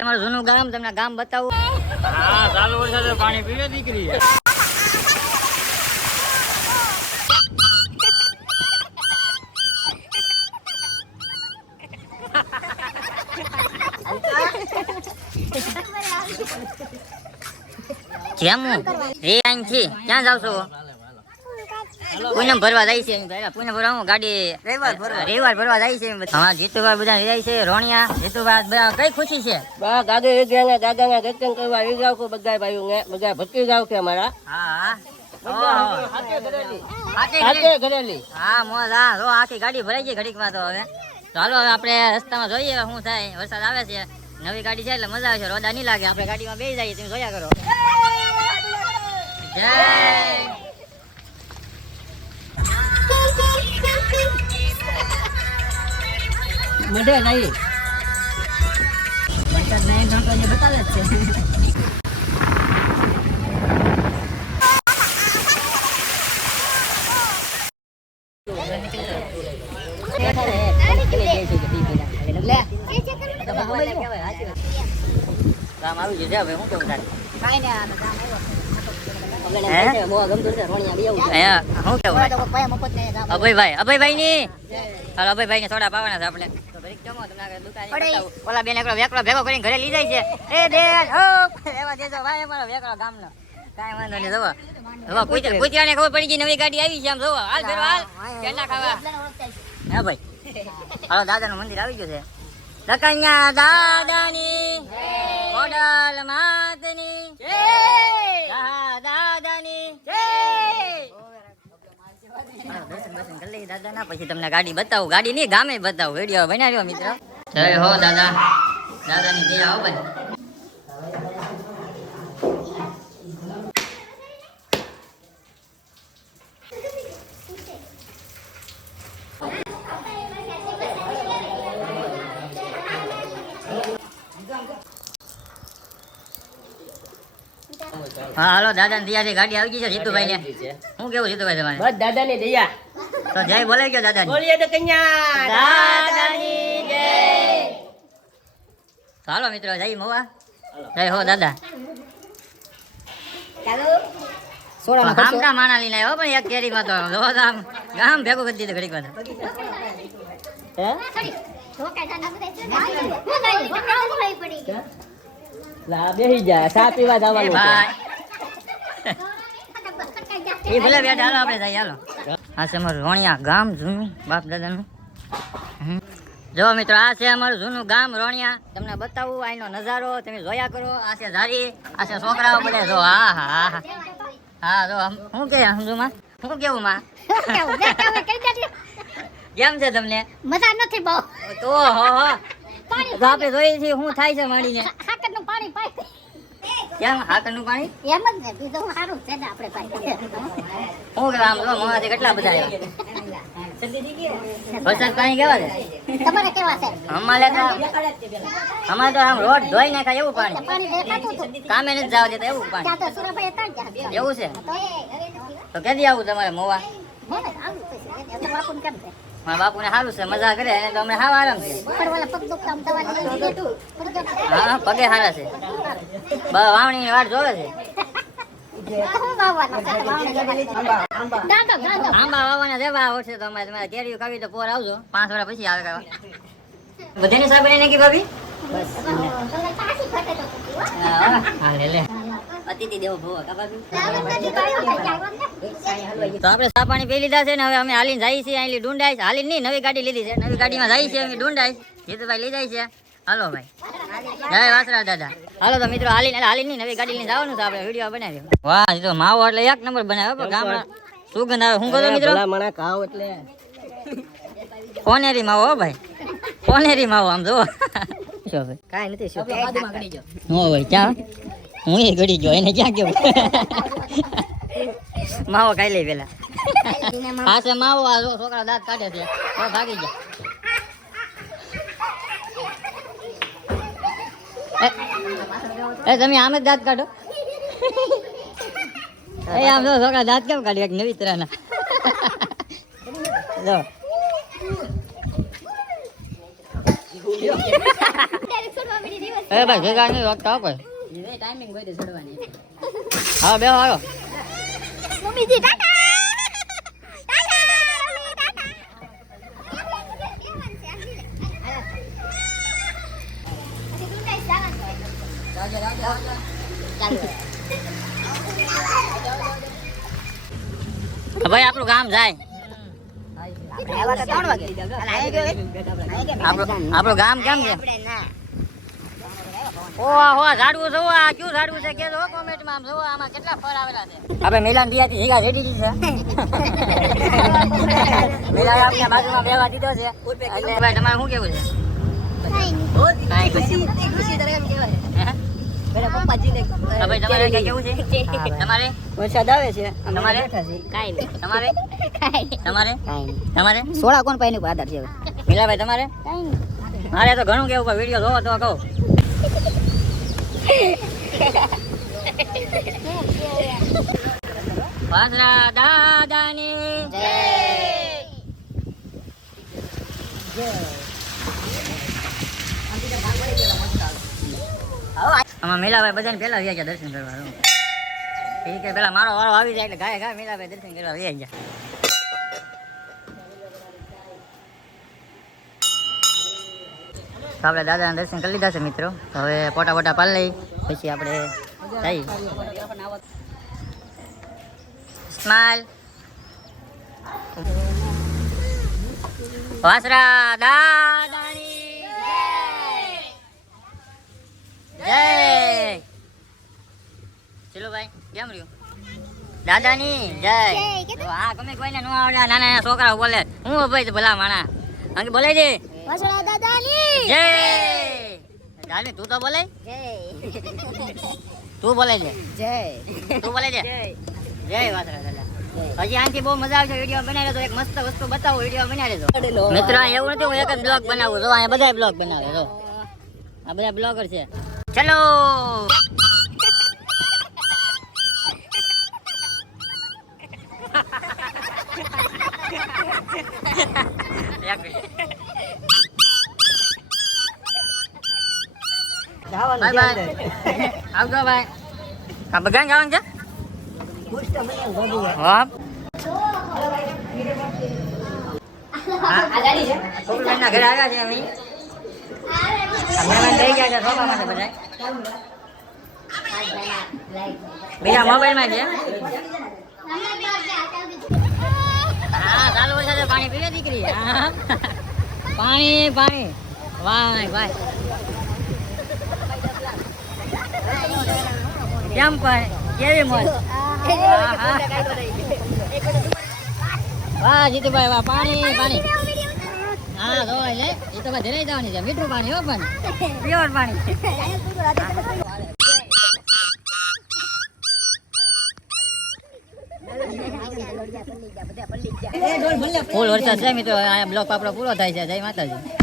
અમારું જૂનું ગામ, તમને ગામ બતાવું. હા, ચાલુ વરસાદે પાણી પીવે દીકરી. જેમ રે અહીંથી ક્યાં જાવ છો? પૂનમ ભરવા જાય છે. પૂનમ ભરવા ગાડી રવિવાર ભરવા જાય છે. હા, જીતુભાઈ બધા જાય છે. રોણિયા જીતુભાઈ બધા કઈ ખુશી છે? દાદાના દર્શન કરવા આવી જાવ છો બધા ભાઈઓ ને બધા ભટકી જાવ છે અમારા. હા ઘરેલી હા મોજ. હા જો આખી ગાડી ભરાઈ ગઈ ઘડીકમાં. તો હવે ચાલો હવે આપણે રસ્તામાં જોઈએ શું થાય. વરસાદ આવે છે, નવી ગાડી છે એટલે મજા આવે છે. રોડા નહીં લાગે. આપણે ગાડીમાં બેસી જઈએ, તમે જોયા કરો. જય બધે નહીં વરસાદ નહીં ઘણતો જે બતાવે જ છે. કામ આવી ગયું છે હવે શું કેવું તારે? કાઈ ને શું કેવું અભયભાઈ ની હાલ અભયભાઈ ને થોડા પાવાના છે આપણે. ઓલા બેન એકલો વેકલો ભેગો કરીને ઘરે લઈ જાય છે. એ બેન એવા દેજો ભાઈ અમારો વેકલો ગામનો. કાંઈ વાંધો નહીં. જોવો કુતરાને ખબર પડી ગઈ નવી ગાડી આવી છે. આમ જોવો હાલ ફેરો હાલ કેંડા ખાવા. હા ભાઈ હાલો દાદાનું મંદિર આવી ગયું છે. લકન્યા દાદાની ઓડલ માતની દાદાની દર્શન કરી લઈએ દાદાના. પછી તમને ગાડી બતાવું. ગાડી નહીં ગામે બતાવું. વિડીયો બનાવ્યો મિત્રો. જય હો દાદા. દાદાની જય આવો ભાઈ. હા હાલો દાદાની દયાથી ગાડી આવી ગઈ છે. જીતુભાઈ ને શું કેવું જીતુભાઈ તમારે? બસ દાદાની દયા. તો જય બોલાઈ ગયો દાદાની. બોલીએ તો કન્યા દાદાની જય. ચાલો મિત્રો જય મોવા. જય હો દાદા. ગામના માણા લઈને આવ્યો પણ એક કેરીમાં તો ગામ ભેગું કરી દીધું ઘડીક વાર. બેસી જાય ચા પીવા જવાનું એ ભલે બેઠા. હાલો આપણે જઈએ. હાલો આ છે અમારું રોણિયા ગામ જૂનું બાપ દાદાનું. જો મિત્રો આ છે અમારું જૂનું ગામ રોણિયા. તમને બતાવું આનો નજારો તમે જોયા કરો. આ છે ધારી, આ છે છોકરાઓ બધા. જો હા હા હા જો શું કે સમજુમાં શું કેવું માં કેમ છે તમને? મજા નથી બહુ. તો હો આપણે જોઈએ છીએ શું થાય છે માડીને. હાકરનું પાણી પાય કેમ હાકરનું પાણી? એમ જ ને બીજું સારું છે ને આપણે પાય. શું કે આમ જો મોંમાંથી કેટલા બધા આવ્યા. વરસાદ પાણી કેવા છે તમારે કેવા છે? અમારે તો આમ રોડ ધોઈ નાખાય એવું પાણી. પાણી દેખાતું હતું કામે નથી જવા દેતા એવું પાણી. ત્યાં તો સુરભાઈ હતા જ એવું છે તો તો ક્યાંથી આવું તમારે મોવા? બોલે આવું પછી તો બાપુને કેમ છે? મારા બાપુને સારું છે, મજા કરે એને તો અમને હાવ આરામ છે. ઉપર વાળા પગ દુખતા દવા લઈ લીધું. હા પગે સારા છે. વાવણીની વાટ જોવે છે. આંબા વાવવાના જેવા આવશે તો અમારે તમારે કેરીઓ ખાવી તો પોર આવજો. 5 વર્ષ પછી આવે ખાવા. બધાની સાહેબ બની નાખી ભાભી? હા લે અતિથિ દેવો ભવો કા ભાભી? તો આપણે ચા પાણી પી લીધા છે ને હવે અમે હાલીને જઈએ છીએ. અહીં ડુંડાઈ હાલીને નહીં નવી ગાડી લીધી છે. નવી ગાડીમાં જઈએ છીએ અમે ડુંડાઈ. જીતુભાઈ લઈ જાય છે. હાલો ભાઈ જય વાસરા દાદા. હાલો તો મિત્રો હાલીને નહીં નવી ગાડી લઈને જવાનું છે. આપણે વિડીયો બનાવ્યો. વાહ એ તો માવો એટલે એક નંબર બનાવ્યો પણ ગામડા સુગંધ આવે. શું કહો મિત્રો? મને ખાવ એટલે કોનેરી માવો હો ભાઈ. કોનેરી માવો આમ જો કાઈ નથી શું હો ભાઈ ક્યાં હું એ ઘડી ગયો એને ક્યાં કેવું માવો ખાઈ લઈ પેલા. હા છે માવો. આ છોકરા દાંત કાઢે છે ભાગી ગયા. એ તમે આમ જ દાંત કાઢો. એ આમ જો છોકરા દાંત કેમ કાઢ્યા નવી તરહના. જો ડાયરેક્ટ છોડવા મળી દિવસ એ ભાઈ ભેગા નહીં વખત આવો કોઈ ટાઈમિંગ હોય તો ચડવાની. હા બે હાલો મમ્મીજી ટાટા ટાટા મમ્મી ટાટા પછી તું જવાનું ભાઈ આપણું ગામ જાય આવા તો 3 વાગે. અને આયા ગયો આપણું ગામ કેમ છે ઓવા હોવા ઝાડવું જોવો આ ક્યું ઝાડવું છે કે જો કોમેન્ટમાં આમ જોવો આમાં કેટલા ફળ આવેલા છે આપણે મેલાન દિયાથી હીગા રેડી છે મેલા આપણે બાજુમાં બેવા દીધો છે એટલે ભાઈ તમારે શું કેવું છે કાંઈ ખુશી ત્યારે એમ કહેવાય. હે? પેલા પપ્પાજીને હા ભાઈ તમારે કઈ કેવું છે તમારે વરસાદ આવે છે. અમે તમારે? બેઠા છીએ. કાંઈ નહીં. તમારે તમારે કાંઈ નહીં. તમારે સોડા કોણ પાઈને ઉપર આધાર છે હવે? મિલાભાઈ તમારે મારે તો ઘણું કેવું પણ વિડીયો જોવો તો કહું વાસરા દાદાની આમાં મેલાભાઈ બધાને પેલા વ્યા ગયા દર્શન કરવા એ કે પેલા મારો વારો આવી જાય એટલે ગાય ગાય મેલાભાઈ દર્શન કરવા વ્યા ગયા તો આપણે દાદાના દર્શન કરી લીધા છે મિત્રો હવે પોટા પોટા પાડી લઈ પછી આપણે જઈ સ્માઈલ વાસરા દાદાની જય ચલો ભાઈ કેમ રહ્યું દાદાની જય તો હા તમે કોઈને ન આવડે નાના નાના છોકરાઓ બોલે હું ભાઈ ભલા માણા અંકે બોલાય દે વાસણા દાદાની જય દાદી તું તો બોલાય તું બોલાય દે જય. તું બોલાય દે જય. જય વાસરા દાદા હજી આનથી બહુ મજા આવશે વિડીયો બનાવી લેજો એક મસ્ત વસ્તુ બતાવો વિડીયો બનાવી લેજો મિત્રો એવું નથી હું એક જ બ્લોગ બનાવું જો અહીંયા બધા બ્લોગ બનાવે જો આ બધા બ્લોગર છે ચલો જવાનું બાય છે બાય અંદર. આવજો ભાઈ આ બગાન જવાનું છે પુષ્ટ મને બધું. હા આ ગાડી છે. છોકરાના ઘરે આવ્યા છે અમે મહેમાન થઈ ગયા છે સોફા માટે બધા બીજા મોબાઈલમાં છે હા ચાલુ વરસાદે પાણી પીવે દીકરી હા. પાણી પાણી વાહ ભાઈ કેમ પણ કેવી મોજ વાહ જીતુભાઈ વાહ પાણી પાણી હા જોવાય લે એ તો ધીરે જવાની છે મીઠું પાણી હો પણ પ્યોર પાણી ફૂલ વરસાદ છે મિત્રો અહીંયા બ્લોક આપણો પૂરો થાય છે જય માતાજી.